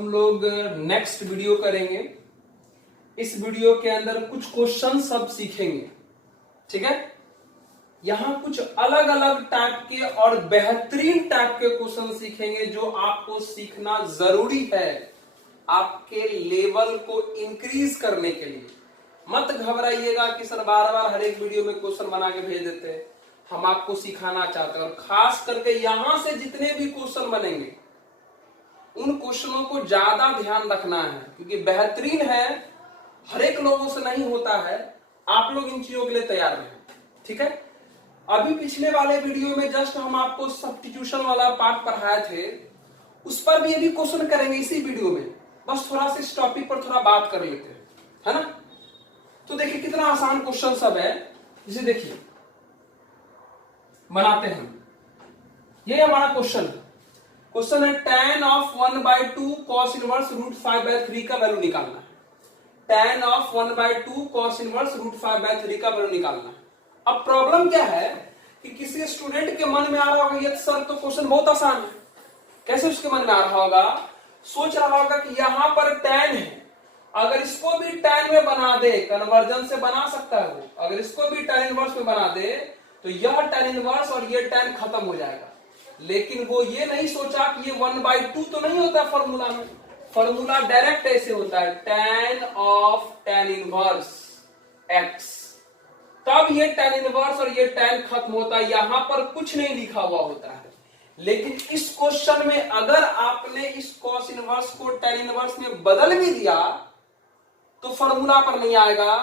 हम लोग next video करेंगे। इस वीडियो के अंदर कुछ क्वेश्चन सब सीखेंगे, ठीक है। यहां कुछ अलग अलग टाइप के और बेहतरीन टाइप के क्वेश्चन सीखेंगे जो आपको सीखना जरूरी है आपके लेवल को इंक्रीज करने के लिए। मत घबराइएगा कि सर बार बार हर एक वीडियो में क्वेश्चन बना के भेज देते हैं। हम आपको सिखाना चाहते हैं और खास करके यहां से जितने भी क्वेश्चन बनेंगे उन क्वेश्चनों को ज्यादा ध्यान रखना है, क्योंकि बेहतरीन है, हर एक लोगों से नहीं होता है। आप लोग इन चीजों के लिए तैयार रहें, ठीक है। अभी पिछले वाले वीडियो में जस्ट हम आपको सब्स्टिट्यूशन वाला पार्ट पढ़ाए थे, उस पर भी अभी क्वेश्चन करेंगे इसी वीडियो में। बस थोड़ा सा इस टॉपिक पर थोड़ा बात कर लेते हैं, है ना। तो देखिए कितना आसान क्वेश्चन सब है। जिसे देखिए बनाते हैं, ये हमारा क्वेश्चन है। क्वेश्चन है tan of 1/2 cos inverse root 5/3 का वैल्यू निकालना है। tan of 1/2 cos inverse root 5/3 का वैल्यू निकालना है। अब प्रॉब्लम क्या है कि किसी स्टूडेंट के मन में आ रहा होगा ये सर तो क्वेश्चन बहुत आसान है। कैसे उसके मन में आ रहा होगा, सोच रहा होगा कि यहां पर tan है, अगर इसको भी tan में बना दे, कन्वर्जन से बना सकता है वो, अगर इसको भी tan इनवर्स में बना दे तो यह tan इनवर्स और ये tan खत्म हो जाएगा। लेकिन वो ये नहीं सोचा कि ये 1/2 तो नहीं होता फॉर्मूला में। फॉर्मूला डायरेक्ट ऐसे होता है tan of tan inverse x, तब ये tan इनवर्स और ये tan खत्म होता है। यहां पर कुछ नहीं लिखा हुआ होता है। लेकिन इस क्वेश्चन में अगर आपने इस cos इनवर्स को tan इनवर्स में बदल भी दिया तो फॉर्मूला पर नहीं आएगा।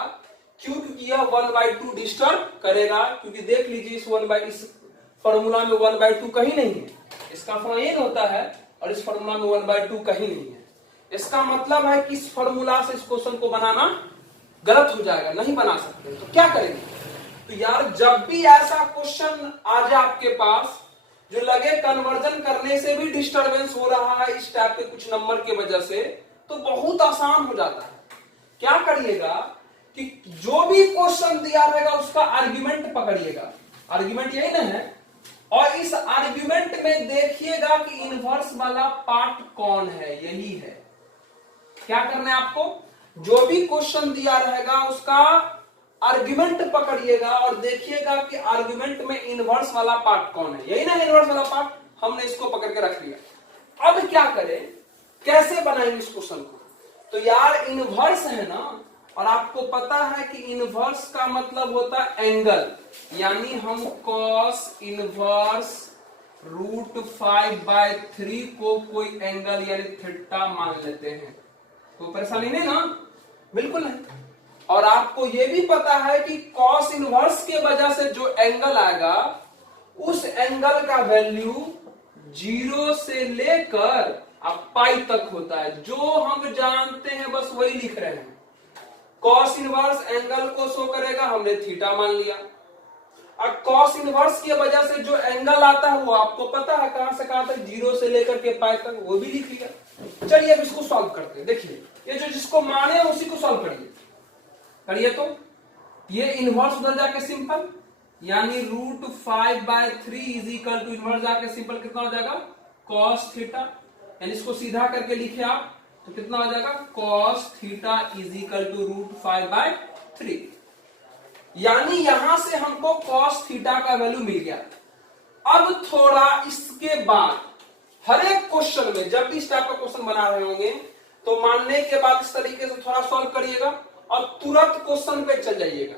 क्यों? क्योंकि यह 1/2 डिस्टर्ब करेगा। क्योंकि देख लीजिए इस फॉर्मूला में 1/2 कहीं नहीं है, इसका फॉर्मूला होता है और इस फॉर्मूला में 1/2 कहीं नहीं है। इसका मतलब है कि इस फॉर्मूला से इस क्वेश्चन को बनाना गलत हो जाएगा, नहीं बना सकते। तो क्या करेंगे? तो यार जब भी ऐसा क्वेश्चन आ जाए आपके पास जो लगे कन्वर्जन करने से भी डिस्टरबेंस हो रहा है इस टाइप के कुछ नंबर की वजह से, तो बहुत आसान हो जाता है। क्या करिएगा कि जो भी क्वेश्चन दिया रहेगा उसका आर्ग्यूमेंट पकड़िएगा। आर्ग्यूमेंट यही ना है, और इस आर्ग्यूमेंट में देखिएगा कि इनवर्स वाला पार्ट कौन है, यही है। क्या करना है आपको? जो भी क्वेश्चन दिया रहेगा उसका आर्ग्यूमेंट पकड़िएगा और देखिएगा कि आर्ग्यूमेंट में इनवर्स वाला पार्ट कौन है। यही ना इनवर्स वाला पार्ट, हमने इसको पकड़ के रख लिया। अब क्या करें, कैसे बनाएंगे इस क्वेश्चन को? तो यार इनवर्स है ना, और आपको पता है कि इनवर्स का मतलब होता है एंगल, यानी हम cos इनवर्स रूट 5/3 को कोई एंगल यानी थीटा मान लेते हैं। तो परेशानी नहीं ना? बिल्कुल नहीं। और आपको यह भी पता है कि cos इनवर्स के वजह से जो एंगल आएगा उस एंगल का वैल्यू 0 से लेकर अब पाई तक होता है। जो हम जानते हैं बस वही लिख रहे हैं। cos इनवर्स एंगल को शो करेगा, हमने थीटा मान लिया। अब cos इनवर्स की वजह से जो एंगल आता है वो आपको पता है कहां से कहां तक, 0 से लेकर के पाई तक, वो भी लिख लिया। चलिए अब इसको सॉल्व करते हैं। देखिए ये जो जिसको माने उसी को सॉल्व करिए। तो ये इनवर्स उधर जाके सिंपल, यानी root 5/3 is equal to inverse जाके सिंपल कितना हो जाएगा, cos थीटा। यानी इसको सीधा करके लिखे आप तो कितना हो जाएगा, cos theta is equal to root 5/3। यानी यहां से हमको cos थीटा का वैल्यू मिल गया। अब थोड़ा इसके बाद हर एक क्वेश्चन में जब भी इस टाइप का क्वेश्चन बना रहे होंगे तो मानने के बाद इस तरीके से थोड़ा सॉल्व करिएगा और तुरंत क्वेश्चन पे चल जाइएगा।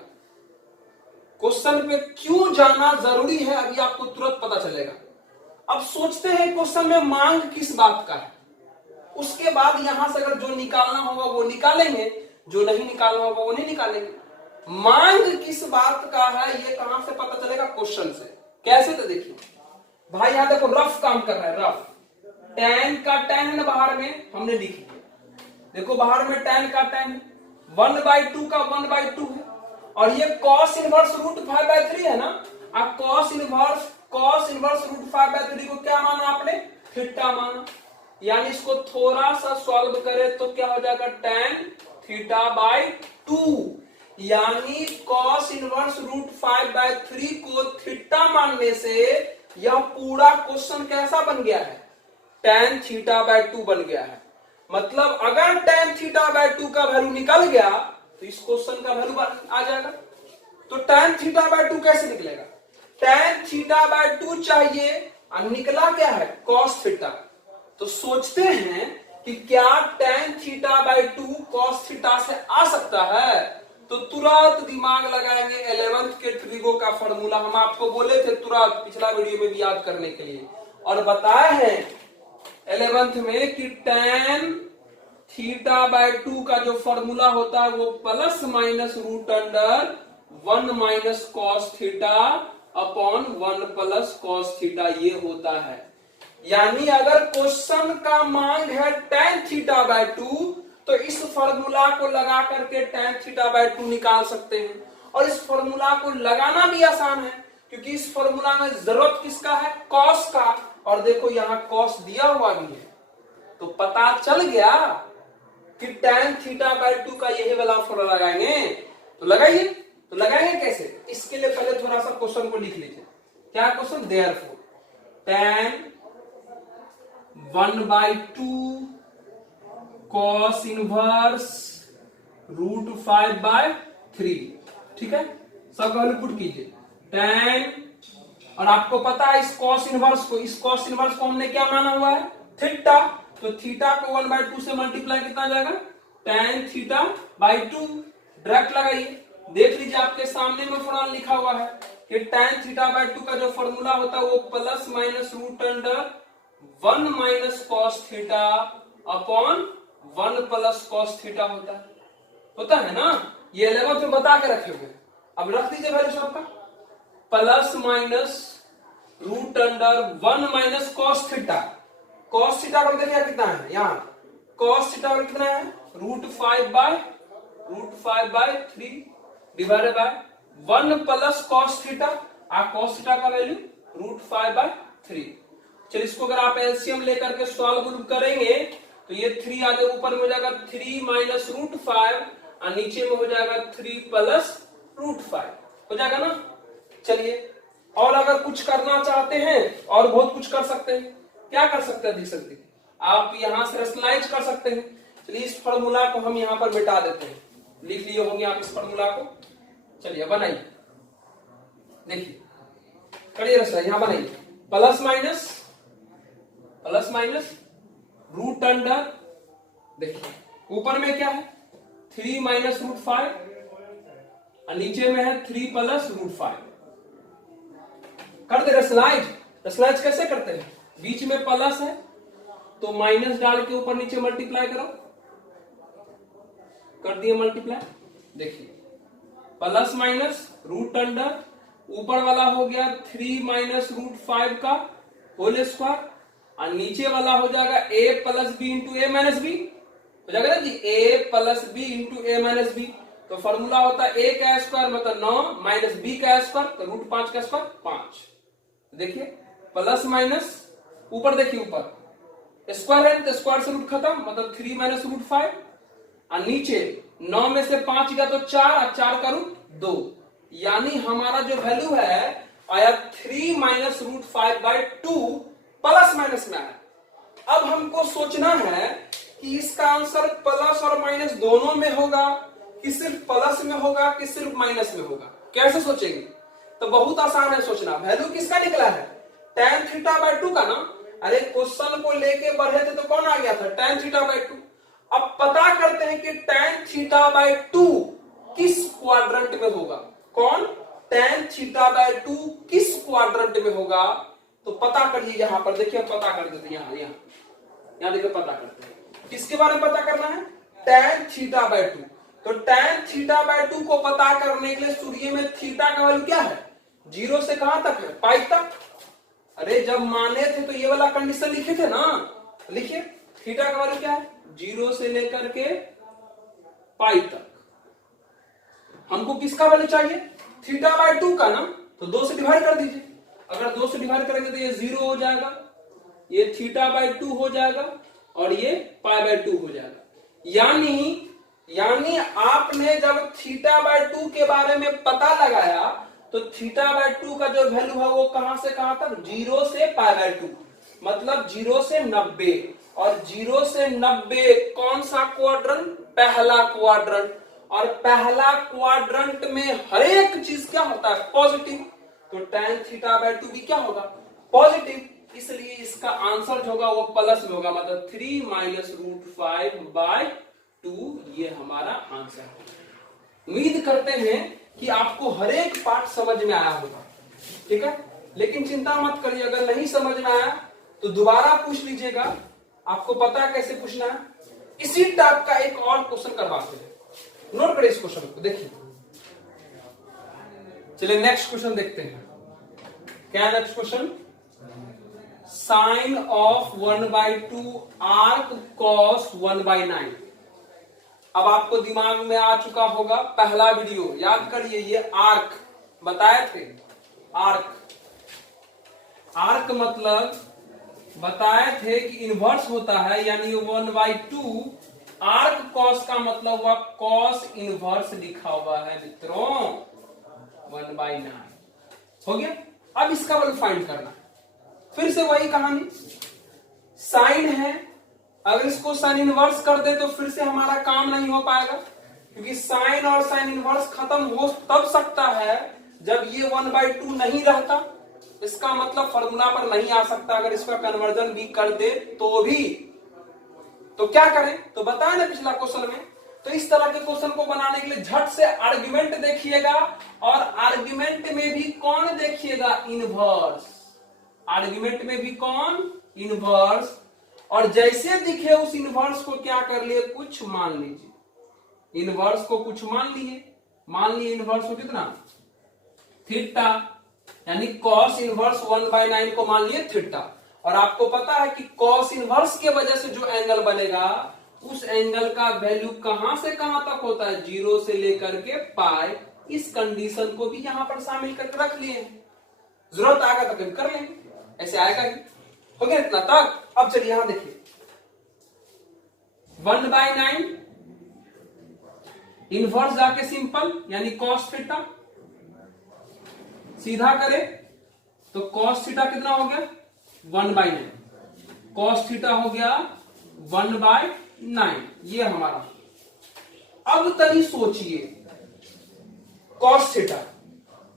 क्वेश्चन पे क्यों जाना जरूरी है अभी आपको तुरंत पता चलेगा। अब सोचते हैं क्वेश्चन में मांग किस बात का है, उसके बाद यहां से अगर जो निकालना होगा वो निकालेंगे, जो नहीं निकालना होगा वो नहीं निकालेंगे। मांग किस बात का है ये कहां से पता चलेगा, क्वेश्चन से। कैसे? तो देखिए भाई यहां देखो रफ काम कर रहा है, रफ। tan का tan है ना बाहर में, हमने लिख लिया। देखो बाहर में tan का tan है, 1/2 का 1/2 है, और ये cos इनवर्स रूट 5/3 है ना। अब cos इनवर्स रूट 5/3 को क्या माना आपने, थीटा माना। यानी इसको थोड़ा सा सॉल्व करें तो क्या हो जाएगा, tan θ/2। यानी cos इनवर्स रूट 5/3 को थीटा मानने से यह पूरा क्वेश्चन कैसा बन गया है, tan θ/2 बन गया है। मतलब अगर tan थीटा बाय 2 का वैल्यू निकल गया तो इस क्वेश्चन का वैल्यू आ जाएगा। तो tan थीटा बाय 2 कैसे निकलेगा? tan थीटा बाय 2 चाहिए और निकला क्या है? cos theta. तो सोचते हैं कि क्या tan theta by 2 cos theta से आ सकता है? तो तुरंत दिमाग लगाएंगे 11th के ट्रिगो का फॉर्मूला। हम आपको बोले थे तुरंत पिछला वीडियो में भी याद करने के लिए, और बताए हैं 11th में कि tan थीटा बाय 2 का जो फॉर्मूला होता है वो plus minus root under 1 minus cos theta upon 1 plus cos theta ये होता है। यानी अगर क्वेश्चन का मांग है tan थीटा बाय 2 तो इस फॉर्मूला को लगा करके tan थीटा बाय 2 निकाल सकते हैं। और इस फॉर्मूला को लगाना भी आसान है क्योंकि इस फॉर्मूला में जरूरत किसका है? कॉस का। और देखो यहां कॉस दिया हुआ भी है, तो पता चल गया कि tan थीटा बाय 2 का यही वाला फॉर्मूला लगाएंगे। तो लगाइए। तो लगाएंगे कैसे? इसके लिए पहले थोड़ा सा क्वेश्चन को लिख लीजिए। क्या question? Therefore tan 1/2 cos inverse root 5/3। ठीक है, सब वैल्यू पुट कीजिए। tan, और आपको पता है इस cos इनवर्स को हमने क्या माना हुआ है? थीटा। तो थीटा को 1/2 से मल्टीप्लाई कितना जाएगा? tan theta by 2। डायरेक्ट लगाइए, देख लीजिए आपके सामने में फॉर्मूला लिखा हुआ है कि tan थीटा बाय 2 का जो फॉर्मूला होता है वो plus minus root under 1 minus cos theta upon 1 plus cos theta होता है ना। ये 11th में बता के रखे हुए। अब रख दीजिए वैल्यू सबका, plus minus root under 1 minus cos theta. Cos theta का देखिए कितना है, यहाँ कॉस थीटा का कितना है? Root 5/3 divided by 1 plus cos theta. Cos theta का वैल्यू रूट 5/3। चलिए इसको अगर आप एलसीएम लेकर के सॉल्व करेंगे तो ये 3 आगे ऊपर में हो जाएगा 3 माइनस रूट 5 और नीचे में हो जाएगा 3 प्लस रूट 5 हो जाएगा ना। चलिए और अगर कुछ करना चाहते हैं और बहुत कुछ कर सकते हैं। क्या कर सकते हैं? देख सकते हैं आप यहां से रैशनलाइज कर सकते हैं। चलिए इस फॉर्मूला को हम यहां पर मिटा देते हैं। लिख लिए होंगे आप इस फॉर्मूला को। चलिए बनाइए, देखिए करिए रैशनलाइज। यहां बनाइए प्लस माइनस रूट अंडर, देखिए ऊपर में क्या है? 3 माइनस रूट 5 और नीचे में है 3 प्लस रूट 5। कर दे रैशनलाइज कैसे करते हैं? बीच में प्लस है तो माइनस डाल के ऊपर नीचे मल्टीप्लाई करो। कर दिए मल्टीप्लाई। देखिए प्लस माइनस रूट अंडर ऊपर वाला हो गया 3 माइनस रूट 5 का होल स्क्वायर और नीचे वाला हो जाएगा a plus b into a minus b हो जाएगा ना जी, a plus b into a minus b. तो फॉर्मूला होता है a का स्क्वायर मतलब 9 माइनस b का स्क्वायर तो रूट 5 का स्क्वायर 5। देखिए प्लस माइनस ऊपर, देखिए ऊपर स्क्वायर है तो स्क्वायर से रूट खत्म मतलब 3 माइनस रूट 5 और नीचे 9 में से 5 गया तो 4 और 4 का रूट 2। यानी हमारा जो वैल्यू है आया 3 माइनस रूट 5/2 प्लस माइनस में आया। अब हमको सोचना है कि इसका आंसर प्लस और माइनस दोनों में होगा कि सिर्फ प्लस में होगा कि सिर्फ माइनस में होगा। कैसे सोचेंगे? तो बहुत आसान है सोचना। वैल्यू किसका निकला है? tan थीटा बाय 2 का ना। अरे क्वेश्चन को लेके बढ़े थे तो कौन आ गया था? tan theta by 2। अब पता करते हैं कि tan थीटा बाय 2 किस क्वाड्रेंट में होगा। कौन? tan थीटा बाय 2 किस क्वाड्रेंट में होगा? तो पता करिए यहां पर। देखिए पता कर देते हैं। यहां देखिए पता करते हैं किसके बारे में पता करना है? tan theta by 2। तो tan थीटा बाय 2 को पता करने के लिए सूर्य में थीटा का वैल्यू क्या है? 0 से कहां तक है? पाई तक। अरे जब माने थे तो ये वाला कंडीशन लिखे थे ना। लिखिए थीटा का वैल्यू क्या है? 0 से लेकर के पाई तक। हमको किसका वैल्यू चाहिए? थीटा बाय 2 का ना। तो 2 से डिवाइड कर दीजिए। अगर 2 से डिवाइड करेंगे तो ये 0 हो जाएगा, ये थीटा बाय 2 हो जाएगा और ये पाई बाय 2 हो जाएगा। यानी आपने जब थीटा बाय 2 के बारे में पता लगाया तो थीटा बाय 2 का जो वैल्यू है वो कहां से कहां तक? 0 से पाई बाय 2 मतलब 0 से 90। और 0 से 90 कौन सा क्वाड्रेंट? पहला क्वाड्रेंट। और पहला क्वाड्रेंट में हर एक चीज क्या होता है? पॉजिटिव। तो tan थीटा बाय 2 भी क्या होगा? पॉजिटिव। इसलिए इसका आंसर जो होगा वो प्लस में होगा, मतलब 3 माइनस √5/2 ये हमारा आंसर है। उम्मीद करते हैं कि आपको हर एक पार्ट समझ में आया होगा, ठीक है। लेकिन चिंता मत करिए, अगर नहीं समझ में आया तो दोबारा पूछ लीजिएगा। आपको पता है कैसे पूछना है। इसी टाइप का एक और क्वेश्चन करवाते हैं, नोट करिए इस क्वेश्चन को, देखिए। चलिए नेक्स्ट क्वेश्चन देखते हैं। क्या next question? Sine of 1/2 arc cos 1/9। अब आपको दिमाग में आ चुका होगा पहला वीडियो, याद करिए, ये आर्क बताए थे। आर्क, आर्क मतलब बताए थे कि इनवर्स होता है, यानी 1/2 आर्क कॉस का मतलब हुआ कॉस इनवर्स लिखा हुआ है मित्रों 1/9। हो गया। अब इसका वैल्यू फाइंड करना है। फिर से वही कहानी, साइन है, अगर इसको साइन इनवर्स कर दे तो फिर से हमारा काम नहीं हो पाएगा, क्योंकि साइन और साइन इनवर्स खत्म हो तब सकता है जब ये 1/2 नहीं रहता। इसका मतलब फॉर्मूला पर नहीं आ सकता। अगर इसका कन्वर्जन भी कर दे तो भी, तो क्या करें? तो बताया ना पिछला क्वेश्चन में। तो इस तरह के क्वेश्चन को बनाने के लिए झट से आर्ग्यूमेंट देखिएगा, और आर्ग्यूमेंट में भी कौन देखिएगा? इनवर्स। आर्ग्यूमेंट में भी कौन? इनवर्स। और जैसे दिखे उस इनवर्स को क्या कर लिए? कुछ मान लीजिए। इनवर्स को कुछ मान लिए इनवर्स को कितना? थीटा, यानी कॉस इनवर्स 1/9 को मान लिए थीटा। और आपको पता है कि कॉस इनवर्स के वजह से जो एंगल बनेगा उस एंगल का वैल्यू कहां से कहां तक होता है? 0 से लेकर के पाई। इस कंडीशन को भी यहां पर शामिल करके रख लिए, जरूरत आएगा तो कभी कर लेंगे, ऐसे आएगा ही। हो गया इतना तक। अब चलिए यहां देखिए, 1/9 इनवर्स जाके सिंपल, यानी कॉस थीटा सीधा करे तो कॉस थीटा कितना हो गया? 1/9। कॉस थीटा हो गया 1/9, ये हमारा। अब तनी सोचिए, कॉस थीटा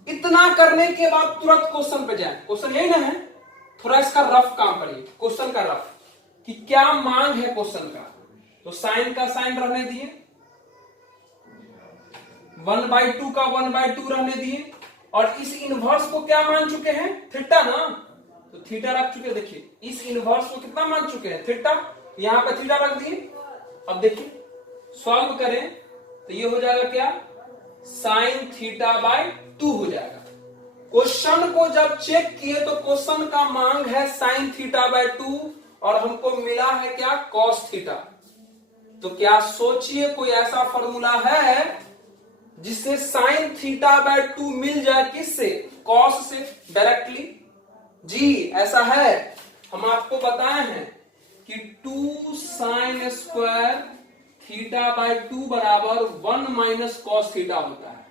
इतना करने के बाद तुरंत क्वेश्चन पे जाए। क्वेश्चन यही ना है, थोड़ा इसका रफ काम करिए, क्वेश्चन का रफ, कि क्या मांग है क्वेश्चन का। तो साइन का साइन रहने दिए, 1/2 का 1/2 रहने दिए, और इस इनवर्स को क्या मान चुके हैं? थीटा ना, तो थीटा रख चुके हैं। देखिए इस इनवर्स को कितना मान चुके हैं? थीटा। यहां पे थीटा रख दिए। अब देखिए सॉल्व करें तो ये हो जाएगा क्या? साइन थीटा बाय 2 हो जाएगा। क्वेश्चन को जब चेक किए तो क्वेश्चन का मांग है साइन थीटा बाय 2 और हमको मिला है क्या? Cos theta. तो क्या सोचिए कोई ऐसा फॉर्मूला है जिससे साइन थीटा बाय 2 मिल जाए? किससे? कॉस से डायरेक्टली। जी ऐसा है। हम आपको बताए हैं कि 2 साइन स्क्वायर थीटा बाय 2 बराबर 1 माइनस कॉस थीटा होता है।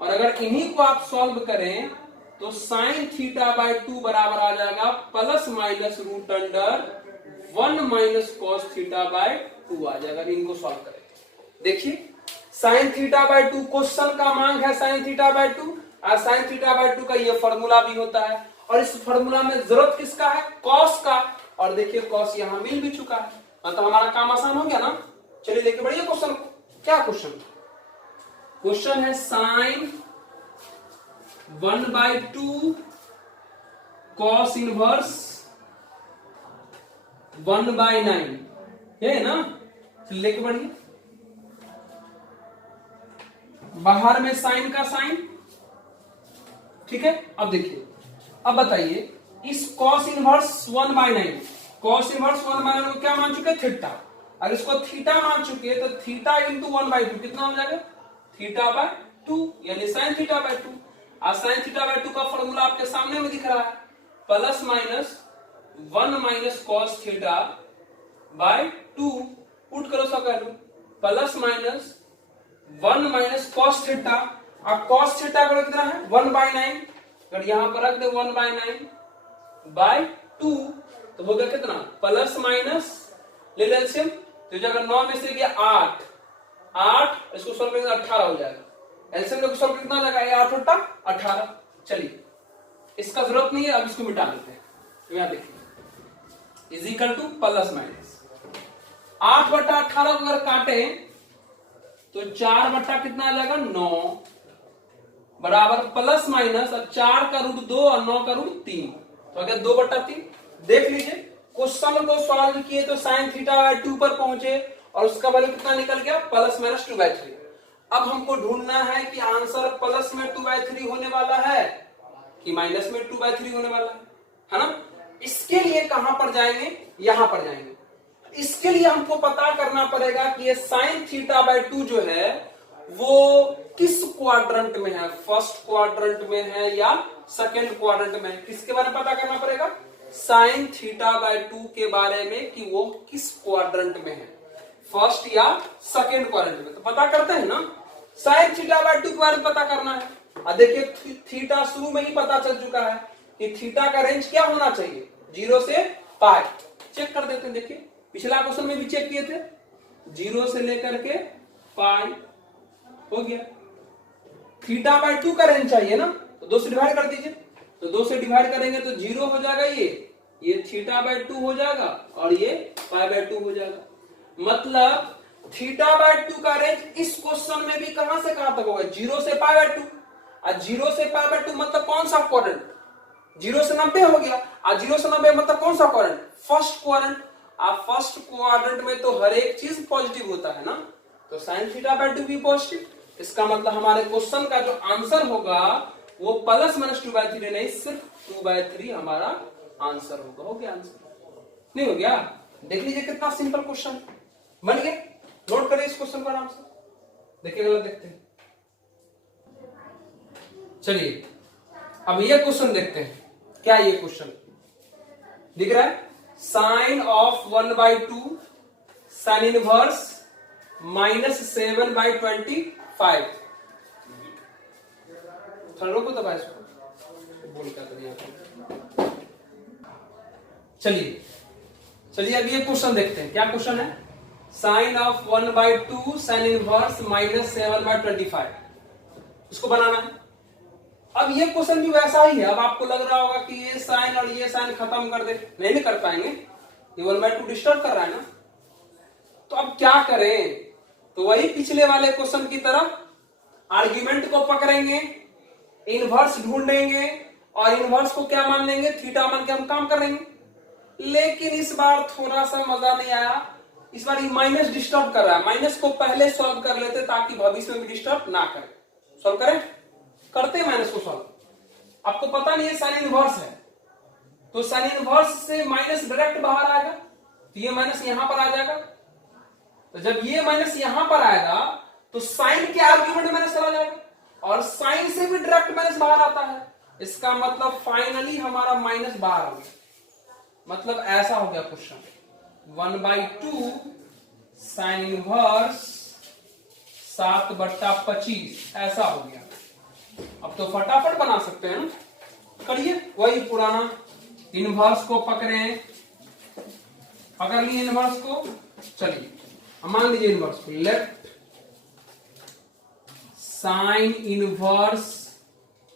और अगर इन्हीं को आप सॉल्व करें तो साइन थीटा बाय 2 बराबर आ जाएगा plus minus √1 minus cos theta by 2 आ जाएगा। इनको सॉल्व करें, देखिए साइन थीटा बाय 2 क्वेश्चन का मांग है साइन थीटा बाय 2, और साइन थीटा बाय 2 का ये फॉर्मूला भी होता है। और इस फॉर्मूला में जरूरत किसका है? कॉस का। और देखिए कॉस यहां मिल भी चुका है, मतलब हमारा काम आसान हो गया ना। चलिए लेके बढ़िए क्वेश्चन। क्या क्वेश्चन? क्वेश्चन है साइन 1/2 कॉस इनवर्स 1/9, ये है ना। लेके बढ़िए, बाहर में साइन का साइन, ठीक है। अब देखिए, अब बताइए इस कॉस इनवर्स 1/9, कॉस इनवर्स 1/9 को क्या मान चुके? थीटा। और इसको थीटा मान चुके तो थीटा इंटू 1/2 कितना हो जाएगा? थीटा बाय 2, यानी साइन थीटा बाय 2। और साइन थीटा बाय 2 का फॉर्मूला आपके सामने में दिख रहा है, plus minus 1 minus cos theta by 2। Put करो सब कर लो, plus minus 1 minus cos theta. अब कॉस थीटा का कितना है? 1/9। अगर यहां पर रख दे 1/9 बाय 2 तो हो गया कितना? प्लस माइनस ले लो एलसीएम, तो जगह 9 में से गया 8, 8 इसको सॉल्व करेंगे 18 हो जाएगा। एलसीएम लोग सॉल्व कितना लगा, 8 × 8 = 18। चलिए इसका जरूरत नहीं है, अब इसको मिटा देते हैं। तो यहां देखिए is equal two plus minus 8/18 को अगर काटे तो 4 कितना आ जाएगा 9 बराबर प्लस माइनस, अब 4 का रूट 2 और 9 का रूट 3, तो अगर 2/3। देख लीजिए क्वेश्चन को सॉल्व किए तो sin θ/2 पर पहुंचे और उसका वैल्यू कितना निकल गया, +-2/3। अब हमको ढूंढना है कि आंसर प्लस में 2/3 होने वाला है कि माइनस में 2/3 होने वाला है ना। इसके लिए कहां पर जाएंगे, यहां पर जाएंगे। इसके लिए हमको पता करना पड़ेगा कि ये sin θ/2 जो है वो किस क्वाड्रेंट में है, फर्स्ट क्वाड्रेंट में है या सेकंड क्वाड्रेंट में है। किसके बारे में पता करना पड़ेगा, sin θ/2 के बारे में कि वो किस क्वाड्रेंट में है, फर्स्ट या सेकंड क्वाड्रेंट में। तो पता करते हैं ना, sin θ/2 के बारे में पता करना है। अब देखिए थीटा शुरू में ही पता चल चुका है कि थीटा का रेंज क्या होना चाहिए, 0 से पाई। चेक कर देते हैं, देखिए पिछला क्वेश्चन में भी चेक किए थे, 0 से लेकर के पाई हो गया। θ/2 का रेंज चाहिए ना, तो 2 से डिवाइड कर दीजिए, तो 2 से डिवाइड करेंगे तो 0 हो जाएगा, ये θ/2 हो जाएगा और ये π/2 हो जाएगा। मतलब θ/2 का रेंज इस क्वेश्चन में भी कहां से कहां तक होगा, 0 से π/2। और 0 से π/2 मतलब कौन सा क्वाड्रेंट, 0 से 90 हो गया। और 0 से 90 मतलब कौन सा क्वाड्रेंट, फर्स्ट क्वाड्रेंट। आप फर्स्ट क्वाड्रेंट में तो हर एक चीज पॉजिटिव होता है ना, तो sin θ/2 भी पॉजिटिव। इसका मतलब हमारे क्वेश्चन का जो आंसर होगा वो +-2/3 नहीं, सिर्फ 2/3 हमारा आंसर होगा। हो गया आंसर, नहीं हो गया। देख लीजिए कितना सिंपल क्वेश्चन बन गया। नोट करें इस क्वेश्चन का आराम से, देखिए अगला देखते हैं। चलिए अब ये क्वेश्चन देखते हैं। क्या ये क्वेश्चन दिख रहा है, sin of 1/2 sin इनवर्स -7/25। थोड़ा रोको तो भाई इसको बोल कर दिया। चलिए अब ये क्वेश्चन देखते हैं। क्या क्वेश्चन है, sin of 1/2 sin इनवर्स -7/25, इसको बनाना है। अब ये क्वेश्चन भी वैसा ही है। अब आपको लग रहा होगा कि ये साइन और ये साइन खत्म कर दे, नहीं कर पाएंगे, ये 1/2 डिस्टर्ब कर रहा है ना। तो अब क्या करें, तो वही पिछले वाले क्वेश्चन की तरह आर्ग्यूमेंट को पकड़ेंगे, इनवर्स ढूंढेंगे और इनवर्स को क्या मान लेंगे, थीटा मान के हम काम करेंगे। लेकिन इस बार थोड़ा सा मजा नहीं आया, इस बार ये माइनस डिस्टर्ब कर रहा है। माइनस को पहले सॉल्व कर लेते ताकि भविष्य में भी डिस्टर्ब ना करे। सॉल्व करें, करते हैं माइनस को सॉल्व। आपको पता नहीं है साइन इनवर्स है, तो साइन इनवर्स से माइनस डायरेक्ट बाहर आएगा, तो ये माइनस यहां पर आ जाएगा। तो जब ये माइनस यहां पर आएगा तो साइन के आर्ग्यूमेंट माइनस चला जाएगा और साइन से भी डायरेक्ट माइनस बाहर आता है। इसका मतलब फाइनली हमारा माइनस बाहर आ गया। मतलब ऐसा हो गया क्वेश्चन, 1/2 साइन इनवर्स 7/25 ऐसा हो गया। अब तो फटाफट बना सकते हैं ना, करिए वही पुराना, इनवर्स को पकड़ लिए इनवर्स को। चलिए मान लीजिए इनवर्स को, left sine inverse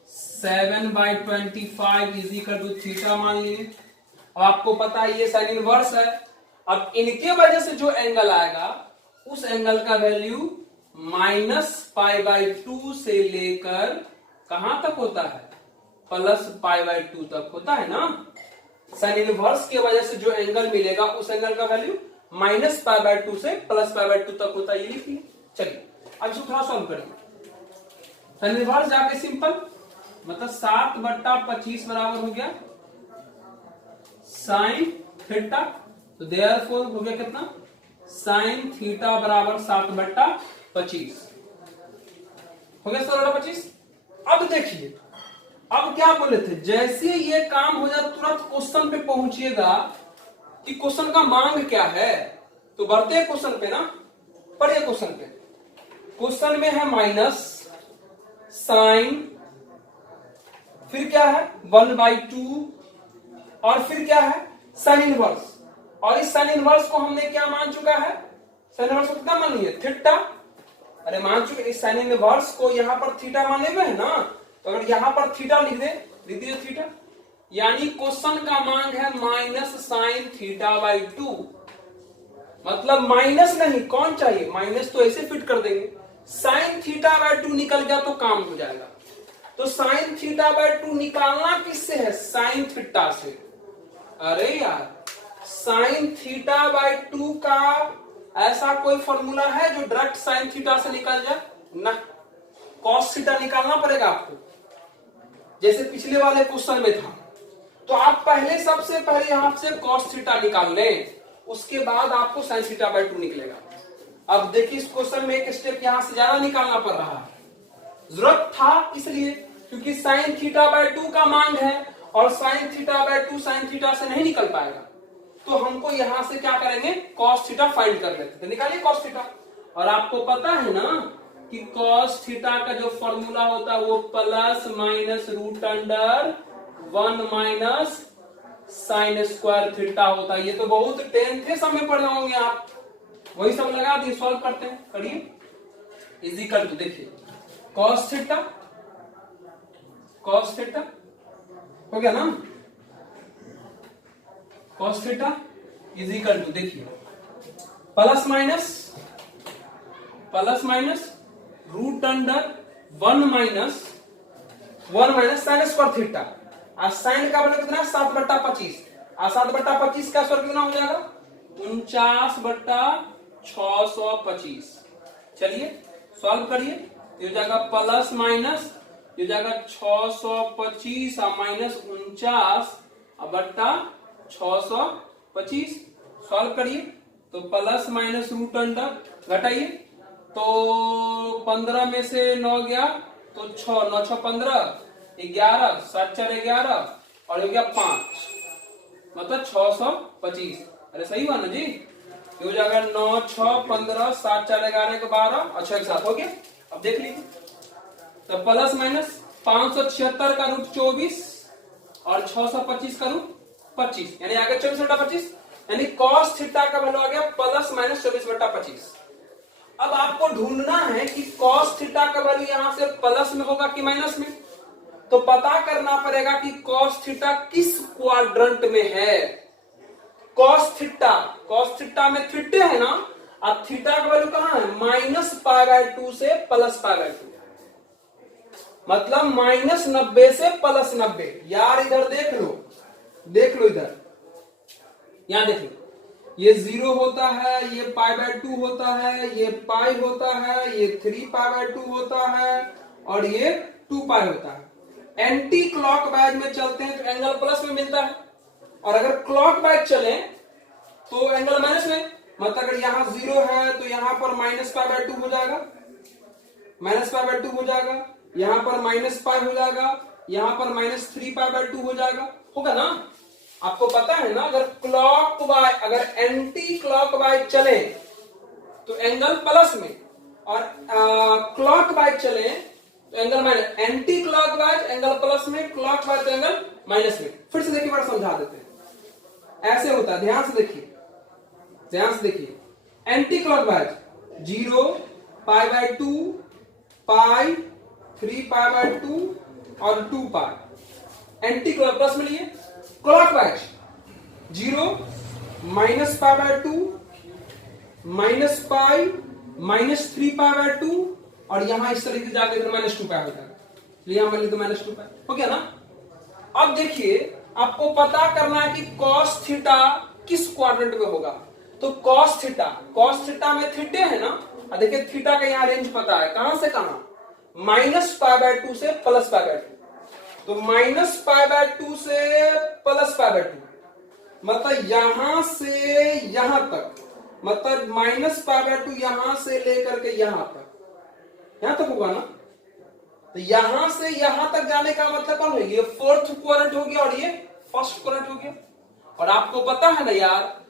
7/25 is equal to theta मान लिए। अब आपको पता है ये साइन इनवर्स है। अब इनके वजह से जो एंगल आएगा उस एंगल का वैल्यू -π/2 से लेकर कहां तक होता है, +π/2 तक होता है ना। साइन इनवर्स के वजह से जो एंगल मिलेगा उस एंगल का वैल्यू -π/2 से +π/2 तक होता है, ये लिखिए। चलिए अब इसको थोड़ा सॉल्व करेंगे। साइन इनवर्स जाके सिंपल, मतलब 7/25 बराबर हो गया साइन थीटा। तो देयरफॉर हो गया कितना, साइन थीटा बराबर 7/25 हो गया 7/25। अब देखिए, अब क्या बोले थे, जैसे ये काम हो जाए तुरंत क्वेश्चन पे पहुंचिएगा कि क्वेश्चन का मांग क्या है। तो बढ़ते हैं क्वेश्चन पे ना, पढ़िए क्वेश्चन पे। क्वेश्चन में है माइनस साइन, फिर क्या है 1/2 और फिर क्या है साइन इनवर्स, और इस साइन इनवर्स को हमने क्या मान चुका है, साइन इनवर्स को कितना मान लिया, थीटा। अरे मान चुके, इस साइन इनवर्स को यहां पर थीटा माने हुए है ना, तो अगर यहां पर थीटा लिख दीजिए थीटा, यानी क्वेश्चन का मांग है माइनस साइन थीटा बाई 2। मतलब माइनस नहीं, कौन चाहिए, माइनस तो ऐसे फिट कर देंगे, साइन थीटा बाई 2 निकल गया तो काम हो जाएगा। तो साइन थीटा बाई 2 निकालना किससे है, साइन थीटा से। अरे यार, साइन थीटा बाई 2 का ऐसा कोई फॉर्मूला है जो डायरेक्ट साइन थीटा से निकल जाए ना, कॉस थीटा निकालना पड़ेगा आपको, जैसे पिछले वाले क्वेश्चन में था। तो आप पहले सबसे पहले यहां से कॉस थीटा निकाल लें, उसके बाद आपको साइन थीटा बाई 2 निकलेगा। अब देखिए इस क्वेश्चन में एक स्टेप यहां से ज्यादा निकालना पड़ रहा है, जरूरत था इसलिए, क्योंकि साइन थीटा बाई 2 का मांग है और sine theta by 2 sine theta से नहीं निकल पाएगा, तो हमको यहां से क्या करेंगे, कॉस थीटा फाइंड कर लेते, तो निकालिए कॉस थीटा। और आपको पता है ना कि कॉस थीटा का जो फॉर्मूला होता है वो plus minus root under 1 minus sine square theta होता है। ये तो बहुत 10th समय पढ़े होंगे आप, वही सब लगा दिए, सॉल्व करते हैं, करिए। इज इक्वल टू, देखिए कॉस थीटा, कॉस थीटा हो गया ना, cos theta is equal to, देखिए plus minus root under 1 minus sine square theta. और साइन का वैल्यू कितना है, 7/25, और 7/25 का स्क्वायर कितना हो जाएगा, 49/625। चलिए सॉल्व करिए, ये हो जाएगा प्लस माइनस, ये हो जाएगा 625 और माइनस 49/625। सॉल्व करिए तो प्लस माइनस रूट अंडर घटाइए, तो 15 में से 9 गया तो 6, 9 6 15, 11, 7 4 11 और हो गया 5, मतलब 625। अरे सही हुआ ना जी, ये हो जाएगा 9 6 15 7 4 11 12 और 6 के साथ हो गया। अब देख लीजिए, तो प्लस माइनस 576 का रूट 24 और 625 का रूट 25, यानी आगे 24/25, यानी कॉस थीटा का वैल्यू आ गया प्लस माइनस 24/25। अब आपको ढूंढना है कि कॉस थीटा का वैल्यू यहां से प्लस में होगा कि माइनस में, तो पता करना पड़ेगा कि कॉस थीटा किस क्वाड्रेंट में है। कॉस थीटा में थीटे है ना, अब थीटा का वैल्यू कहां है, -π/2 से +π/2, मतलब -90 से +90। यार इधर देख लो इधर, यहां देखिए, ये 0 होता है, ये π/2 होता है, ये पाई होता है, ये 3π/2 होता है और ये 2π होता है। एंटी क्लॉकवाइज में चलते हैं तो एंगल प्लस में मिलता है, और अगर क्लॉकवाइज चले तो एंगल माइनस में, मतलब अगर यहाँ 0 है तो यहाँ पर -π/2 हो जाएगा, -π/2 हो जाएगा, यहाँ पर -π हो जाएगा, यहाँ पर -3π/2 हो जाएगा, होगा ना। आपको पता है ना, अगर एंटी क्लॉकवाइज चले तो एंगल प्लस में, और क्लॉकवाइज चले तो angle minus, anti clockwise angle plus में, क्लॉकवाइज एंगल माइनस में। फिर से देखिए, बड़ा समझा देते हैं, ऐसे होता है, ध्यान से देखिए, एंटी क्लॉकवाइज 0 π/2 पाई 3π/2 और 2π, एंटी क्लॉक प्लस में लिए, क्लॉकवाइज 0 -π/2 -π -3π/2 और यहां इस तरीके से जाके -2π हो जाएगा, यहां मान लीजिए तो -2π हो गया ना। अब देखिए, आपको पता करना है कि cos थीटा किस क्वाड्रेंट में होगा, तो cos थीटा में थीटे है ना, और देखिए थीटा का यहाँ रेंज पता है, कहां से कहां, -π/2 से +π/2, तो -π/2 से +π/2, मतलब यहां से यहां तक, मतलब -π/2 यहां से लेकर के यहां तक होगा ना। तो यहां से यहां तक जाने का मतलब कौन है, ये फोर्थ क्वाड्रेंट हो गया और ये फर्स्ट क्वाड्रेंट हो गया। और आपको पता है ना यार,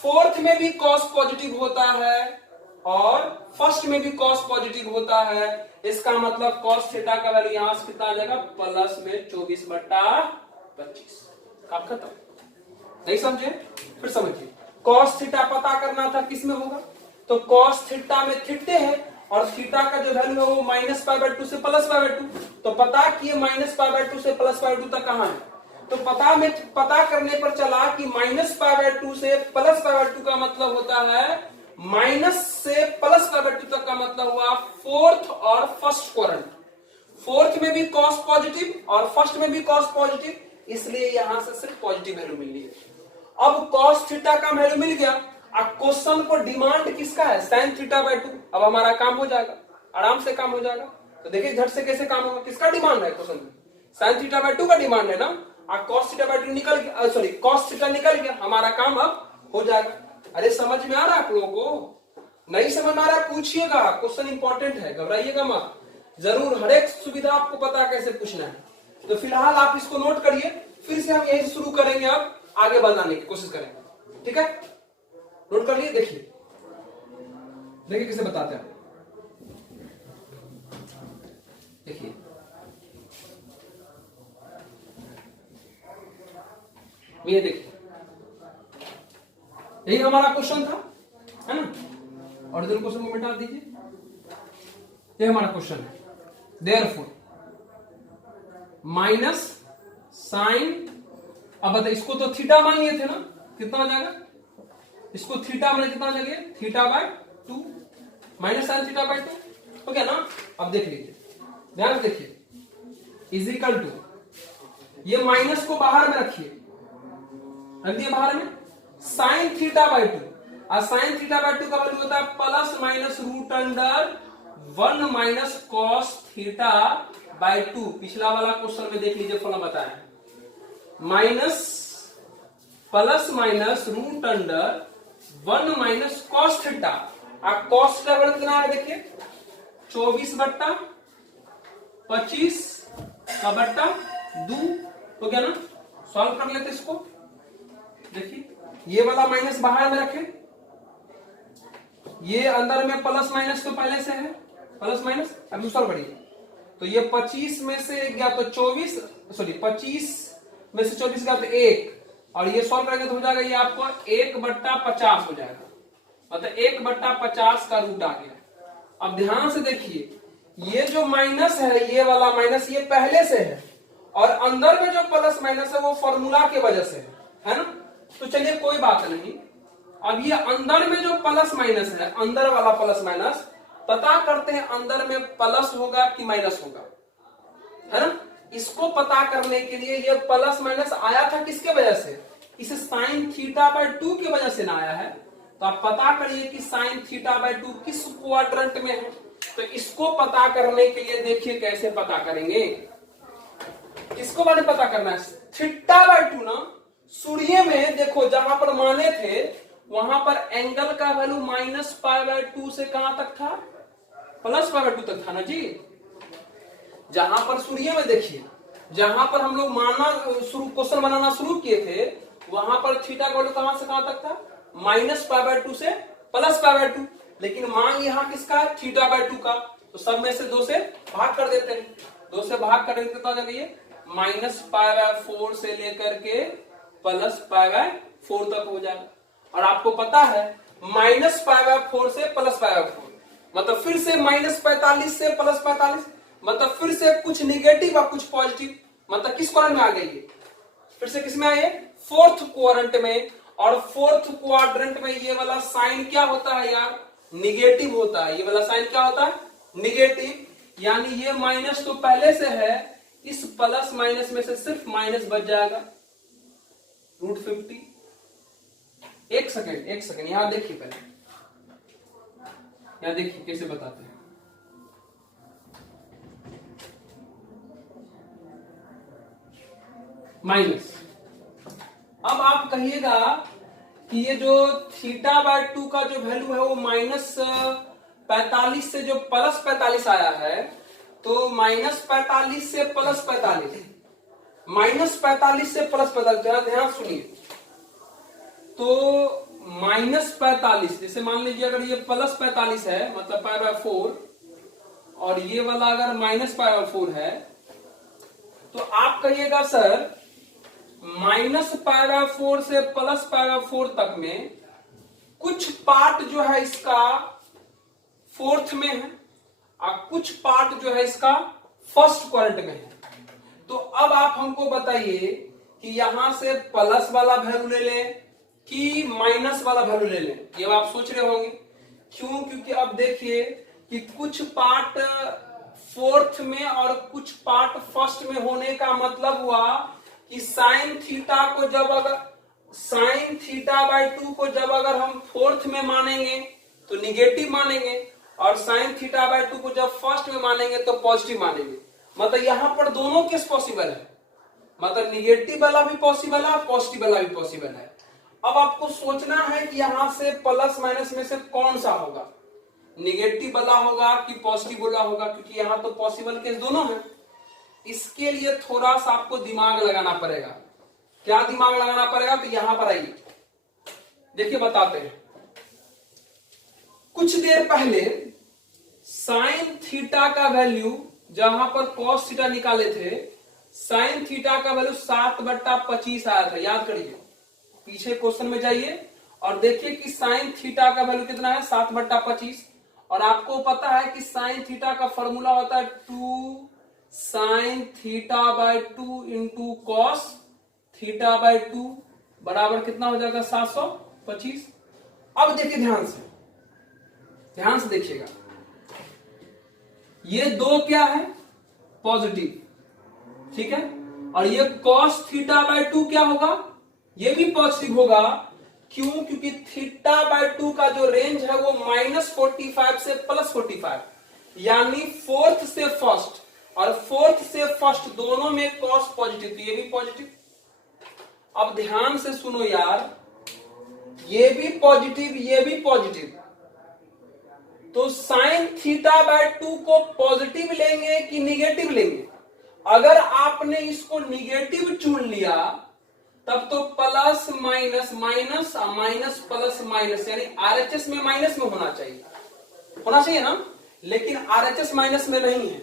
फोर्थ में भी कॉस पॉजिटिव होता है और फर्स्ट में भी कॉस पॉजिटिव होता है, इसका मतलब कॉस थीटा का वैल्यू यहां से कितना आ जाएगा, प्लस में 24/25। काम खत्म। नहीं समझे, फिर समझिए, कॉस थीटा पता करना था, किस में होगा? तो कॉस थीटा में थीटे है और थीटा का जो वैल्यू है वो -π/2 से +π/2, तो पता किए -π/2 से +π/2 तक कहां है? तो पता करने पर चला कि -π/2 से +π/2 का मतलब होता है माइनस से +π/2 तक का मतलब हुआ फोर्थ और फर्स्ट क्वाड्रेंट। फोर्थ में भी कॉस पॉजिटिव और फर्स्ट में भी कॉस पॉजिटिव, इसलिए यहां से सिर्फ पॉजिटिव वैल्यू मिल रही है। अब कॉस थीटा का वैल्यू मिल गया। अब क्वेश्चन को डिमांड किसका है? sin θ/2। अब हमारा काम हो जाएगा, आराम से काम हो जाएगा। तो देखिए झट से कैसे काम होगा। किसका डिमांड है क्वेश्चन में? sin θ/2 का डिमांड है ना। अब cos θ/2 निकल गया, सॉरी cos थीटा निकल गया, हमारा काम अब हो जाएगा। अरे समझ में आ रहा है आप लोगों को? नहीं समझ में आ रहा है पूछिएगा, क्वेश्चन इंपॉर्टेंट है, घबराइएगा मत। जरूर हर एक सुविधा आपको पता कैसे पूछना है। तो फिलहाल आप इसको नोट करिए, फिर से हम यही शुरू करेंगे, अब आगे बढ़ाने की कोशिश करेंगे। ठीक है, नोट कर लिए। देखिए देखिए कैसे बताते हैं। देखिए ये देखिए, यही हमारा क्वेश्चन था, है ना। और इधर क्वेश्चन को मिटा दीजिए। ये हमारा क्वेश्चन है, देयरफॉर माइनस साइन, अब बताइए इसको तो थीटा मान लिए थे ना, कितना हो जाएगा? इसको थीटा मैंने कितना जगह θ/2 माइनस साइन θ/2 हो गया ना। अब देख लीजिए, ध्यान से देखिए, इजिकल टू ये माइनस को बाहर में रखिए, रख दिए बाहर में, साइन θ/2 और साइन θ/2 का वैल्यू होता है ±√1 cos θ/2। पिछला वाला क्वेश्चन में देख लीजिए, फॉर्मूला बताया ±1 cos θ। अब cos का वैल्यू कितना है देखिए, 24/25/2 हो गया ना। सॉल्व कर लेते इसको। देखिए ये वाला माइनस बाहर में रखें, ये अंदर में प्लस माइनस तो पहले से है, प्लस माइनस। अब सॉल्व करिए, तो ये 25 में से गया तो 24, सॉरी 25 में से 24 गया तो 1, और ये सॉल्व करेंगे तो हो जाएगा ये आपको 1/50 हो जाएगा, मतलब 1/50 का रूट आ गया। अब ध्यान से देखिए, ये जो माइनस है, ये वाला माइनस ये पहले से है, और अंदर में जो प्लस माइनस है वो फॉर्मूला की वजह से है ना। तो चलिए कोई बात नहीं। अब ये अंदर में जो प्लस माइनस है, अंदर वाला प्लस माइनस पता करते हैं, अंदर में प्लस होगा कि माइनस होगा, है ना। इसको पता करने के लिए ये प्लस माइनस आया था किसके वजह से? इस साइन θ/2 की वजह से ना आया है। तो आप पता करिए कि साइन θ/2 किस क्वाड्रेंट में है। तो इसको पता करने के लिए देखिए कैसे पता करेंगे। इसको मैंने पता करना है θ/2 ना, सूर्य में देखो जहां पर माने थे वहां पर एंगल का वैल्यू -π/2 से कहां तक था? +π/2 तक था ना जी। जहां पर सूर्य में देखिए, जहां पर हम लोग मानना शुरू, क्वेश्चन बनाना शुरू किए थे, वहां पर थीटा का वैल्यू कहां से कहां तक था? -π/2 से +π/2। लेकिन मान यहां किसका है? θ/2 का। तो सब में से 2 से भाग कर देते हैं, 2 से भाग कर देते तो जाइए -π/4 से लेकर के +π/4 तक हो जाएगा। और आपको पता है -π/4 से +π/4 मतलब फिर से -45 से +45, मतलब फिर से कुछ निगेटिव और कुछ पॉजिटिव, मतलब किस क्वाड्रेंट में आ गई है? फिर से किस में आई है? फोर्थ क्वाड्रेंट में। और फोर्थ क्वाड्रेंट में ये वाला साइन क्या होता है यार? निगेटिव होता है। ये वाला साइन क्या होता है? निगेटिव। यानी ये माइनस तो पहले से है, इस प्लस माइनस में से सिर्फ माइनस बच जाएगा √50। एक सेकेंड यहां देखिए, पहले यहां देखिए कैसे बताते हैं। माइनस, अब आप कहिएगा कि ये जो θ/2 का जो वैल्यू है वो -45 से जो +45 आया है, तो -45 से +45, -45 से +45, ध्यान सुनिए। तो -45, जैसे मान लीजिए अगर ये +45 है मतलब π/4, और ये वाला अगर -π/4 है, तो आप कहिएगा सर -π/4 से +π/4 तक में कुछ पार्ट जो है इसका फोर्थ में है और कुछ पार्ट जो है इसका फर्स्ट क्वाड्रेंट में है। तो अब आप हमको बताइए कि यहां से प्लस वाला वैल्यू ले लें कि माइनस वाला वैल्यू ले लें। ये आप सोच रहे होंगे क्यों, क्योंकि अब देखिए कि कुछ पार्ट फोर्थ में और कुछ पार्ट फर्स्ट में होने का मतलब हुआ कि साइन थीटा को जब अगर साइन थीटा बाय 2 को जब अगर हम फोर्थ में मानेंगे तो निगेटिव मानेंगे और साइन थीटा बाय 2 को जब फर्स्ट में मानेंगे तो पॉजिटिव मानेंगे। मतलब यहां पर दोनों केस पॉसिबल है, मतलब निगेटिव वाला भी पॉसिबल है, पॉजिटिव वाला भी पॉसिबल है। अब आपको सोचना है कि यहां से प्लस माइनस में से कौन सा होगा, निगेटिव वाला होगा कि पॉजिटिव वाला होगा, क्योंकि यहां तो पॉसिबल केस दोनों है। इसके लिए थोड़ा सा आपको दिमाग लगाना पड़ेगा। क्या दिमाग लगाना पड़ेगा, तो यहां पर आइए देखिए बताते हैं। कुछ देर पहले साइन थीटा का वैल्यू, जहां पर कॉस थीटा निकाले थे, साइन थीटा का वैल्यू 7/25 आया था। याद करिए, पीछे क्वेश्चन में जाइए और देखिए कि साइन थीटा का वैल्यू कितना है, 7/25। और आपको पता है कि साइन थीटा का फॉर्मूला होता है 2 sine theta by 2 into cos theta by 2 बराबर कितना हो जाएगा, 725। अब देखिए ध्यान से देखिएगा, ये दो क्या है, पॉजिटिव, ठीक है, और ये cos थीटा बाय 2 क्या होगा, ये भी पॉजिटिव होगा। क्यों, क्योंकि थीटा बाय 2 का जो रेंज है वो -45 से +45, यानी फोर्थ से फर्स्ट और फोर्थ से फर्स्ट दोनों में cos पॉजिटिव, तो ये भी पॉजिटिव। अब ध्यान से सुनो यार, ये भी पॉजिटिव ये भी पॉजिटिव, तो साइन थीटा बाय 2 को पॉजिटिव लेंगे कि निगेटिव लेंगे। अगर आपने इसको निगेटिव चुन लिया तब तो plus minus minus minus plus minus, यानी आरएचएस में माइनस में होना चाहिए ना, लेकिन आरएचएस माइनस में नहीं है।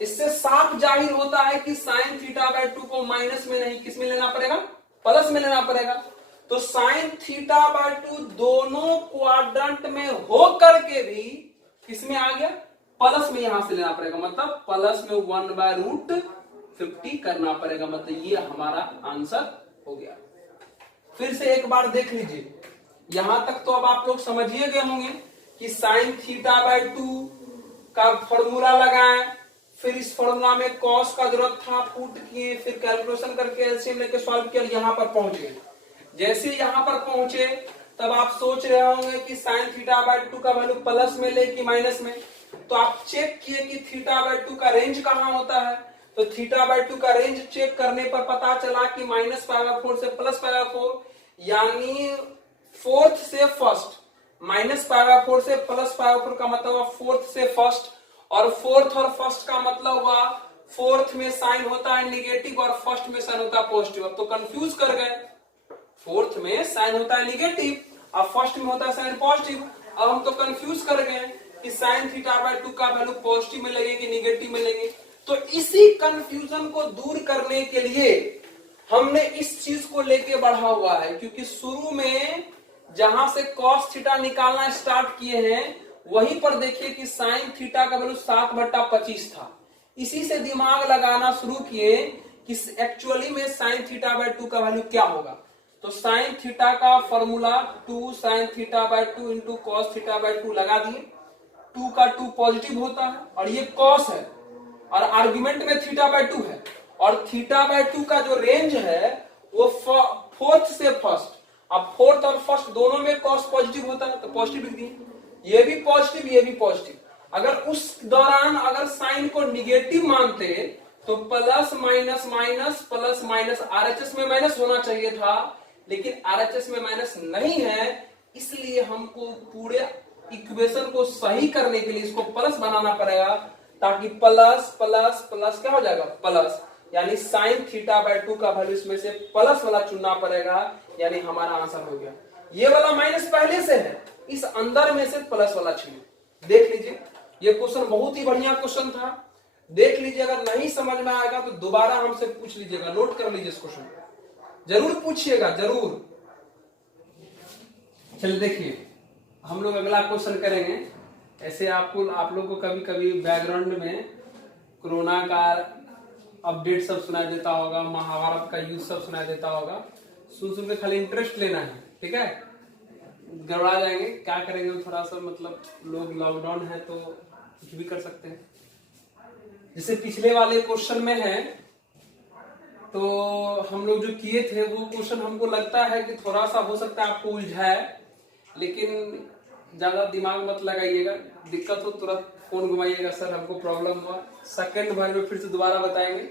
इससे साफ जाहिर होता है कि साइन थीटा बाय 2 को माइनस में नहीं, किस में लेना पड़ेगा, प्लस में लेना पड़ेगा। तो साइन थीटा बाय 2 दोनों क्वाड्रेंट में हो करके भी किसमें आ गया, प्लस में, यहां से लेना पड़ेगा, मतलब प्लस में 1/√50 करना पड़ेगा। मतलब ये हमारा आंसर हो गया। फिर से एक बार देख लीजिए, यहां तक तो अब आप लोग समझिए गए होंगे कि साइन थीटा बाय 2 का फॉर्मूला लगाएं, फिर इस फॉर्मूला में कॉस का जरूरत था, पुट किए, फिर कैलकुलेशन करके एलसीएम लेके सॉल्व किया, यहां पर पहुंच गए। जैसे यहां पर पहुंचे तब आप सोच रहे होंगे कि साइन थीटा बाय 2 का वैल्यू प्लस में ले कि माइनस में। तो आप चेक किए कि थीटा बाय 2 का रेंज कहां होता है, तो थीटा बाय 2 का रेंज चेक करने पर पता चला कि -π/4 से +π/4, यानी फोर्थ से फर्स्ट, -π/4 से +π/4 का मतलब फोर्थ से फर्स्ट, और फोर्थ और फर्स्ट का मतलब हुआ फोर्थ में साइन होता है निगेटिव और फर्स्ट में साइन होता है पॉजिटिव। अब तो कंफ्यूज कर गए, फोर्थ में साइन होता है निगेटिव और फर्स्ट में होता है साइन पॉजिटिव। अब हम तो कंफ्यूज कर गए कि साइन थीटा बाय 2 का वैल्यू पॉजिटिव में लेंगे कि निगेटिव में लेंगे। तो इसी कंफ्यूजन को दूर करने के लिए हमने इस चीज को लेके बढ़ा हुआ है, क्योंकि शुरू में जहां से cos थीटा निकालना स्टार्ट किए हैं वहीं पर देखिए कि साइन थीटा का वैल्यू 7/25 था। इसी से दिमाग लगाना शुरू किए कि एक्चुअली में साइन थीटा बाय 2 का वैल्यू क्या होगा। तो साइन थीटा का formula 2 sine theta by 2 into cos theta by 2 लगा दिए। 2 का 2 पॉजिटिव होता है और ये कॉस है और आर्गुमेंट में थीटा बाय 2 है, और थीटा बाय 2 का जो रेंज है वो फोर्थ से फर्स्ट। अब फोर्थ और फर्स्ट दोनों में कॉस पॉजिटिव होता है तो पॉजिटिव लिख दिए, ये भी पॉजिटिव ये भी पॉजिटिव। अगर उस दौरान अगर साइन को निगेटिव मानते तो plus minus minus plus minus, RHS में माइनस होना चाहिए था, लेकिन आरएचएस में माइनस नहीं है, इसलिए हमको पूरे इक्वेशन को सही करने के लिए इसको प्लस बनाना पड़ेगा, ताकि प्लस प्लस प्लस क्या हो जाएगा, प्लस, यानी साइन थीटा बाय 2 का वैल्यू इसमें से प्लस वाला चुनना पड़ेगा, यानी हमारा आंसर हो गया। ये वाला माइनस पहले से है, इस अंदर में से प्लस वाला चुनिए। देख लीजिए, ये क्वेश्चन बहुत ही बढ़िया क्वेश्चन था, देख लीजिए। अगर नहीं समझ में आएगा तो दोबारा हमसे पूछ लीजिएगा, नोट कर लीजिए, इस क्वेश्चन जरूर पूछिएगा, जरूर। चलिए देखिए, हम लोग अगला क्वेश्चन करेंगे। ऐसे आप लोग को कभी कभी बैकग्राउंड में कोरोना का अपडेट सब सुनाई देता होगा, महाभारत का युद्ध सब सुनाई देता होगा। सुन के खाली इंटरेस्ट लेना है, ठीक है। गड़बड़ा जाएंगे, क्या करेंगे, थोड़ा सा मतलब लोग लॉकडाउन है तो कुछ भी कर सकते हैं। जैसे पिछले वाले क्वेश्चन में है तो हम लोग जो किए थे वो क्वेश्चन हमको लगता है कि थोड़ा सा हो सकता है आपको उलझाए, लेकिन ज्यादा दिमाग मत लगाइएगा। दिक्कत हो तुरंत फोन घुमाइएगा, सर हमको प्रॉब्लम हुआ, सेकंड भर में फिर से दोबारा बताएंगे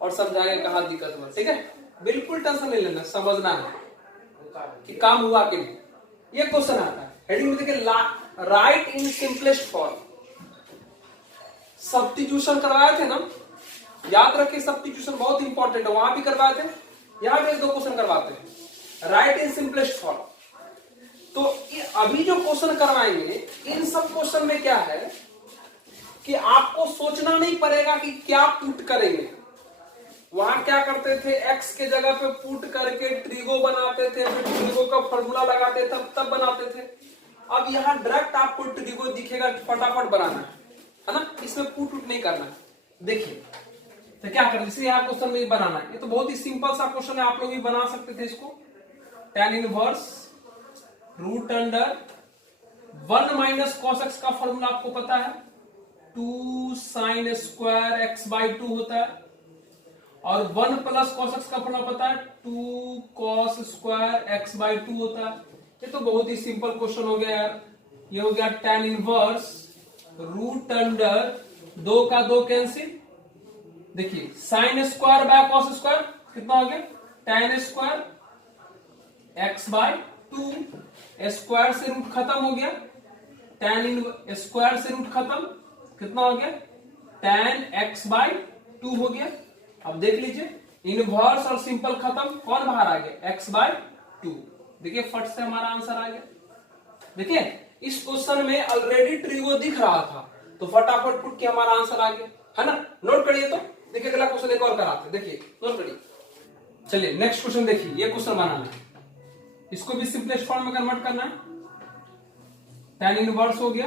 और समझाएंगे कहाँ दिक्कत हुआ, ठीक है। बिल्कुल टेंशन नहीं लेना, समझना है कि काम हुआ कि नहीं। ये क्वेश्चन आता है, हेडिंग में देखिए, right in simplest form. Substitution करवाए थे ना, याद रखिए सब्स्टिट्यूशन बहुत इंपॉर्टेंट है, वहां भी करवाए थे, यहां भी एक दो क्वेश्चन करवाते हैं। राइट इन सिंपलेस्ट फॉर्म, तो अभी जो क्वेश्चन करवाएंगे इन सब क्वेश्चन में क्या है कि आपको सोचना नहीं पड़ेगा कि क्या पुट करेंगे। वहां क्या करते थे, एक्स के जगह पे पुट करके ट्रिगो बनाते थे, फिर ट्रिगो का फॉर्मूला लगाते थे, तब बनाते थे। अब यहाँ डायरेक्ट आपको ट्रिगो दिखेगा, फटाफट बनाना है ना, इसमें पुट उट नहीं करना है। देखिए तो क्या करें, जैसे यहाँ क्वेश्चन में बनाना है, ये तो बहुत ही सिंपल सा क्वेश्चन है, आप लोग भी बना सकते थे इसको। tan inverse root under 1 minus cos x का फॉर्मूला आपको पता है, 2 साइन स्क्वायर एक्स बाई 2 होता है, और 1 प्लस कॉस एक्स का फॉर्मूला पता है, 2 कॉस स्क्वायर एक्स बाई 2 होता है। ये तो बहुत ही सिंपल क्वेश्चन हो गया यार। ये हो गया tan इनवर्स रूट अंडर 2 का 2 कैंसिल, देखिए sine square by cos square कितना हो गया, tan square x by 2, square से रूट खत्म हो गया, tan इन स्क्वायर से रूट खत्म, कितना हो गया, tan x बाय 2 हो गया। अब देख लीजिए इनवर्स और सिंपल खत्म, कौन बाहर आ गया, x बाय 2। देखिए फट से हमारा आंसर आ गया। देखिए इस क्वेश्चन में ऑलरेडी ट्रिगो दिख रहा था, तो फटाफट पुट के हमारा आंसर आ गया, है ना। नोट करिए तो, देखिए अगला क्वेश्चन एक और कराते हैं, देखिए नोट करिए। चलिए नेक्स्ट क्वेश्चन देखिए, ये क्वेश्चन बनाना है, इसको भी सिंपलेस्ट फॉर्म में कन्वर्ट करना है। tan इनवर्स हो गया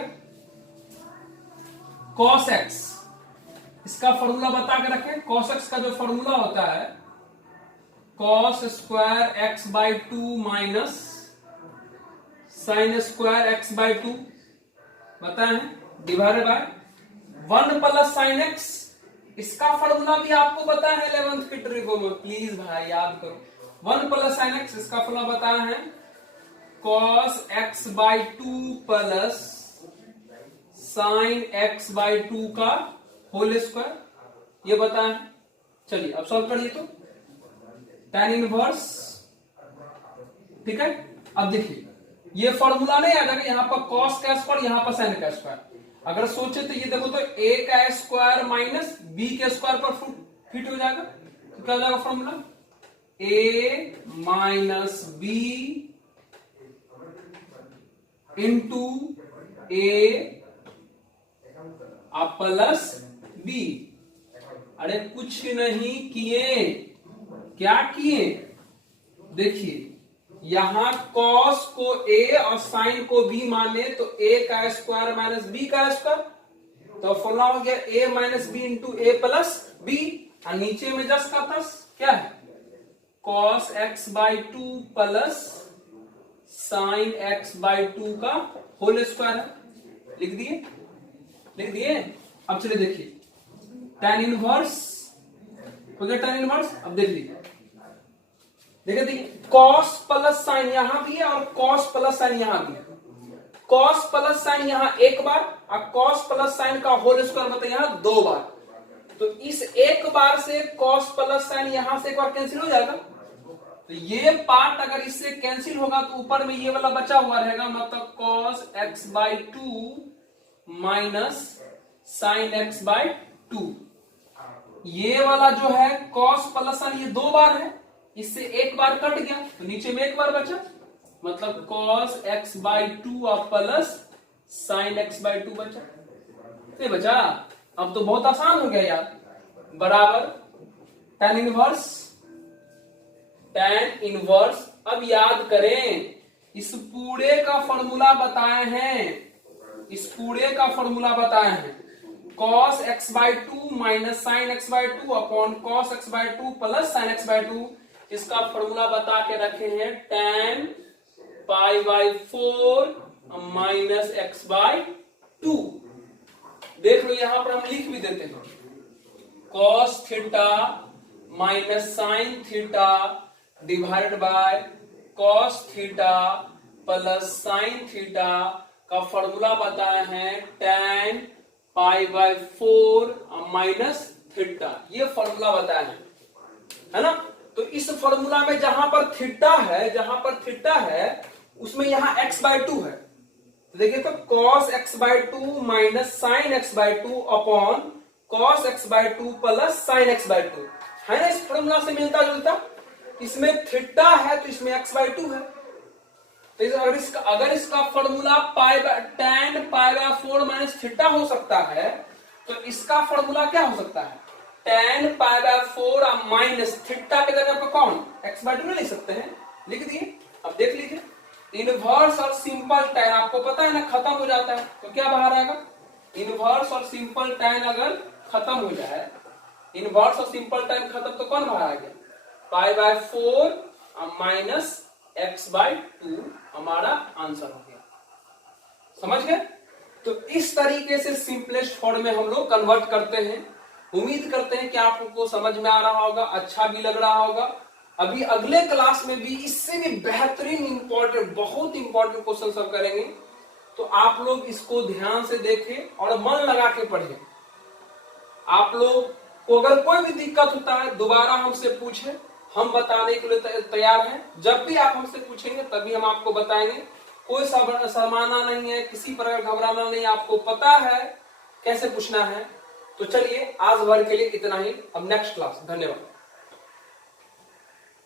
cos x, इसका फॉर्मूला बता के रखें। cos x का जो फॉर्मूला होता है cos square x by 2 minus sine square x by 2 बताए हैं, divided by 1 plus sign x। इसका फॉर्मूला भी आपको पता है 11th के ट्रिगो में, प्लीज भाई याद करो। 1 प्लस साइन x, इसका फॉर्मूला बताया है cos x by 2 plus sign x by 2 का होल स्क्वायर, ये बताया है। चलिए अब सॉल्व करिए तो, tan इनवर्स, ठीक है। अब देखिए ये फॉर्मूला नहीं आ जाएगा, यहाँ पर cos का स्क्वायर, यहाँ पर साइन का स्क्वायर। अगर सोचे तो ये देखो तो a का स्क्वायर माइनस b के स्क्वायर पर फिट हो जाएगा, तो क्या हो जाएगा formula, a minus b into a plus b। अरे कुछ नहीं किए, क्या किए, देखिए यहां cos को a और sin को b माने तो a का स्क्वायर माइनस b का स्क्वायर, तो फॉर्मूला हो गया a minus b into a plus b, और नीचे में जस्ट का तस क्या है, cos x by 2 plus sign x by 2 का होल स्क्वायर है। लिख दिए, लिख दिए। अब चलिए देखिए tan इनवर्स हो गया, tan इनवर्स। अब देख लीजिए, देखिए cos प्लस साइन यहां भी है और cos प्लस साइन यहां भी है। cos प्लस साइन यहां एक बार और cos प्लस साइन का होल स्क्वायर मतलब यहां 2 बार, तो इस एक बार से cos प्लस साइन यहां से एक बार कैंसिल हो जाएगा, तो ये पार्ट अगर इससे कैंसिल होगा तो ऊपर में ये वाला बचा हुआ रहेगा, मतलब cos x by 2 minus sine x by 2। ये वाला जो है cos प्लस साइन ये 2 बार है, इससे एक बार कट गया तो नीचे में एक बार बचा, मतलब cos x बाई 2 और प्लस साइन x बाई 2 बचा। ये बचा। अब तो बहुत आसान हो गया यार, बराबर tan इनवर्स। अब याद करें इस पूरे का फॉर्मूला बताए हैं, इस पूरे का फॉर्मूला बताए हैं cos x by two minus sine x by two upon cos x by two plus sine x by two. इसका फॉर्मूला बता के रखे हैं tan pi by 4 minus x by two. देख लो यहां पर हम लिख भी देते हैं cos theta minus sine theta divided by cos theta plus sine theta का फॉर्मूला बताया है tan pi by 4 minus theta. ये फॉर्मूला बताया है ना। तो इस फॉर्मूला में जहां पर थीटा है, जहां पर थीटा है उसमें यहां x बाय टू है। तो देखिए तो cos x by two minus sine x by two upon cos x by two plus sine x by two है ना। इस फॉर्मूला से मिलता जुलता, इसमें थीटा है तो इसमें x बाय टू है। तो अगर इसका formula tan pi by 4 minus theta हो सकता है तो इसका फॉर्मूला क्या हो सकता है tan pi by 4 minus theta के जगह पर कौन x बाय टू लिख सकते हैं, लिख दिए। अब देख लीजिए इनवर्स और सिंपल tan आपको पता है ना खत्म हो जाता है तो क्या बाहर आएगा, इनवर्स और सिंपल tan अगर खत्म हो जाए, इनवर्स और सिंपल tan खत्म तो कौन बाहर आ गया pi by 4 minus x by two हमारा आंसर हो गया। समझ गए। तो इस तरीके से सिंपलेस्ट फॉर्म में हम लोग कन्वर्ट करते हैं। उम्मीद करते हैं कि आपको समझ में आ रहा होगा, अच्छा भी लग रहा होगा। अभी अगले क्लास में भी इससे भी बेहतरीन इंपॉर्टेंट, बहुत इंपॉर्टेंट क्वेश्चन सब करेंगे। तो आप लोग इसको ध्यान से देखें और मन लगा के पढ़ें। आप लोग को अगर कोई भी दिक्कत होता है दोबारा हमसे पूछें, हम बताने के लिए तैयार हैं। जब भी आप हमसे पूछेंगे तभी हम आपको बताएंगे। कोई शर्माना नहीं है, किसी प्रकार घबराना नहीं, आपको पता है कैसे पूछना है। तो चलिए आज भर के लिए इतना ही, अब नेक्स्ट क्लास। धन्यवाद।